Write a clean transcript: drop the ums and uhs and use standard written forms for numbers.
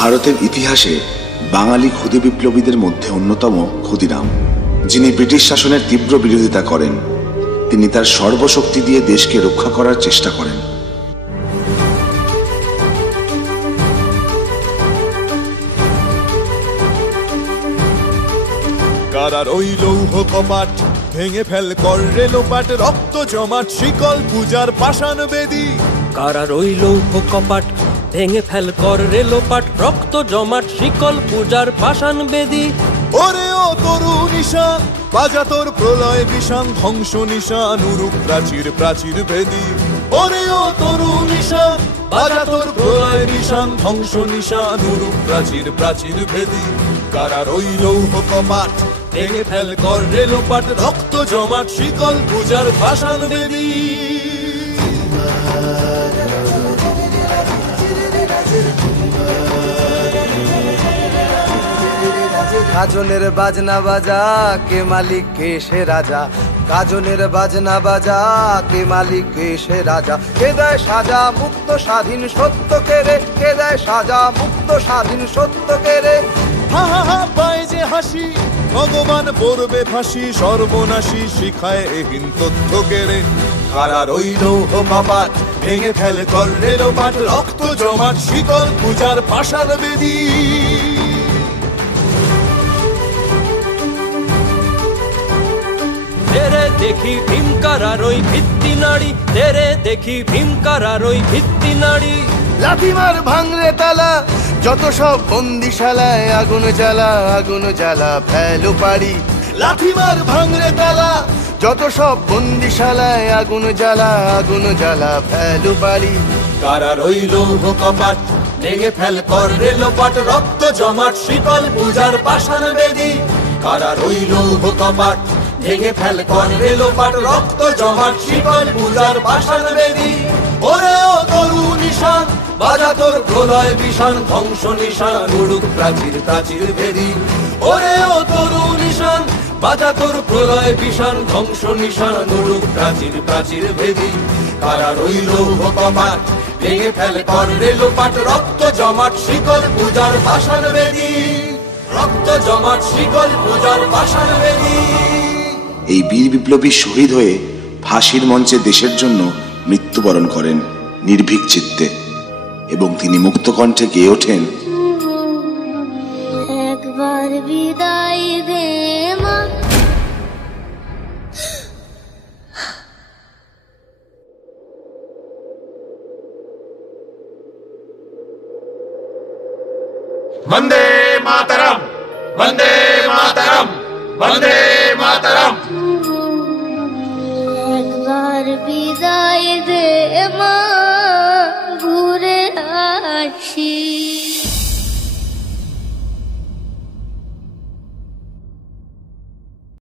ভারতের ইতিহাসে বাঙালি ক্ষুদে বিপ্লবীদের মধ্যে অন্যতম ক্ষুদিরাম, যিনি ব্রিটিশ শাসনের তীব্র বিরোধিতা করেন। তিনি তার সর্বশক্তি দিয়ে দেশকে রক্ষা করার চেষ্টা করেন। কারার ওই লৌহ কপাট ভেঙে ফেল কর রেলোপাট, রক্ত জমাট শিকল পূজার পাষাণ বেদী। কারার ওই লৌহ কপাট ভেঙে ফেল কর রেলোপাট, রক্ত জমাট শিকল পূজার পাষাণ বেদী। ওরে ও তরু নিশান বাজা তোর প্রলয় বিষান, ধ্বংস নিশান উরুক প্রাচীর প্রাচীর ভেদী। ওরে ও তরু নিশান বাজা তোর প্রলয় নিশান, ধ্বংস নিশান উরুক প্রাচীর প্রাচীর ভেদী। কারার ওই লৌহ কপাট ভেঙে ফেল কর রেলোপাট, রক্ত জমাট শিকল পূজার পাষাণ বেদী। গাজনের বাজনা বাজা কে মালিক কে সে রাজা, গাজনের বাজনা বাজা কে মালিক কে সে রাজা। কে দেয় সাজা মুক্ত স্বাধীন সত্য কেড়ে, কে দেয় সাজা মুক্ত স্বাধীন সত্য কেড়ে। হা হা হা পায় যে হাসি ভগবান পড়বে ফাঁসি, সর্বনাশী শিখায় এহীন তথ্য কেড়ে। কারার ওই লৌহ কপাট ভেঙে ফেল কর রেলোপাট, রক্ত জমাট শিকল পূজার পাষাণ বেদী। তেরে দেখি ভীম কারার ওই ভিত্তি নাড়ি, তেরে দেখি ভীম কারার ওই ভিত্তি নাড়ি। লাথিমার ভাঙরে তালা যত সব বন্দিশালায়, আগুন জ্বালা আগুন জ্বালা ফেলো পারি। লাথিমার ভাঙরে তালা যত সব বন্দিশালায়, আগুন জ্বালা আগুন জ্বালা ফেলো পারি। কারার ওই লৌহ কপাট ভেঙে ফেল কর রেলোপাট, রক্ত জমাট শিকল পূজার পাষাণ বেদী। কারার ওই লৌহ কপাট ভেঙে ফেল কর রেলোপাট, রক্ত জমাট শিকল পূজার পাষাণ বেদী। ওরে ও তরু নিশান বাজা তোর প্রলয় বিষান, ধ্বংস নিশান উড়ুক প্রাচীর প্রাচীর ভেদী। ওরে ও তরু নিশান বাজা তোর প্রলয় বিষান, ধ্বংস নিশান উড়ুক প্রাচীর প্রাচীর ভেদী। কারার ওই লৌহ কপাট ভেঙে ফেল কর রেলোপাট, রক্ত জমাট শিকল পূজার পাষাণ বেদী, রক্ত জমাট শিকল পূজার পাষাণ বেদী। এই বীর বিপ্লবী শহীদ হয়ে ফাঁসির মঞ্চে দেশের জন্য মৃত্যুবরণ করেন নির্ভীক চিত্তে, এবং তিনি মুক্ত কণ্ঠে গেয়ে ওঠেন, একবার বিদায় দে মা। বন্দে মাতরম, বন্দে মাতরম, বন্দে মাতরম। একবার বিদায় দে মা, ঘুরে আসি।